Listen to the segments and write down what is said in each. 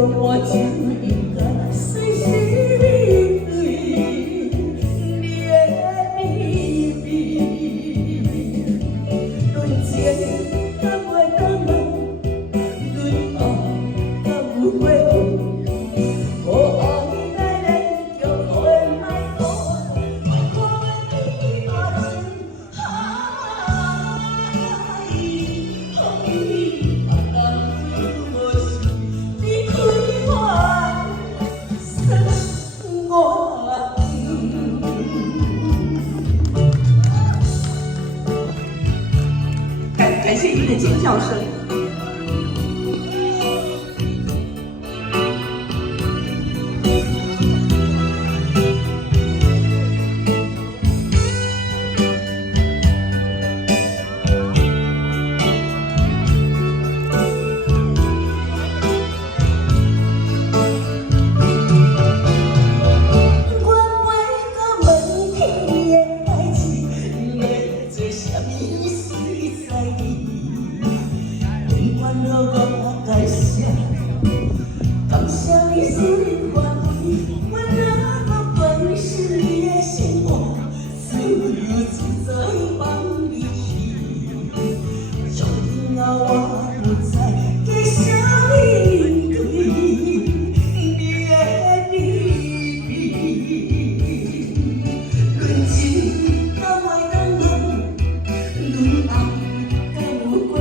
我就应该随时面对你的秘密。论情敢袂当问，论爱敢有过分？无爱来练就无缘歹过，爱看袂起大情。感谢您的尖叫声。感谢你使我我那么本是你的生活，自由自在放你去，从今后我不再给什么面对你的秘密，论情敢袂当问，论爱敢有过分？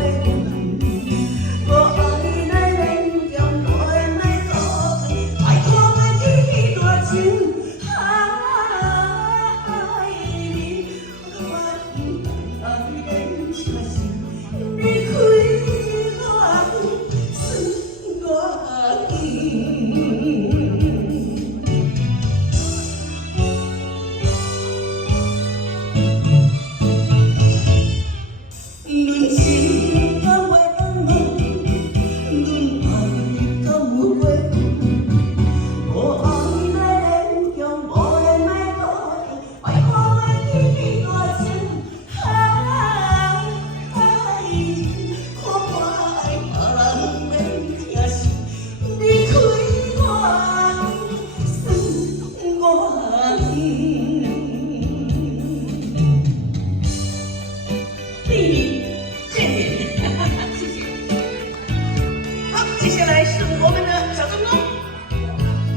接下来是我们的小钟钟，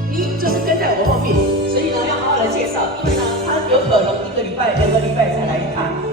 你就是跟在我后面，所以呢要好好的介绍，因为呢他有可能1个礼拜、2个礼拜才来一趟。